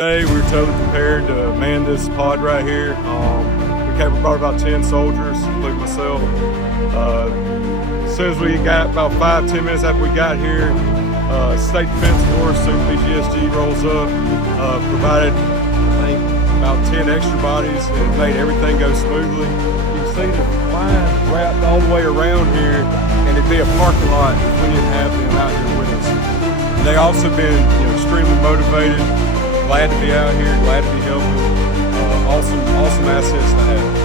Today we're totally prepared to man this pod right here. We brought about 10 soldiers, including myself. As soon as we got about 5-10 minutes after we got here, State Defense Force, soon to be GSG, rolls up, provided I think about 10 extra bodies and made everything go smoothly. You can see the line wrapped all the way around here, and it'd be a parking lot if we didn't have them out here with us. And they also been extremely motivated. Glad to be out here, glad to be helping. Awesome assets to have.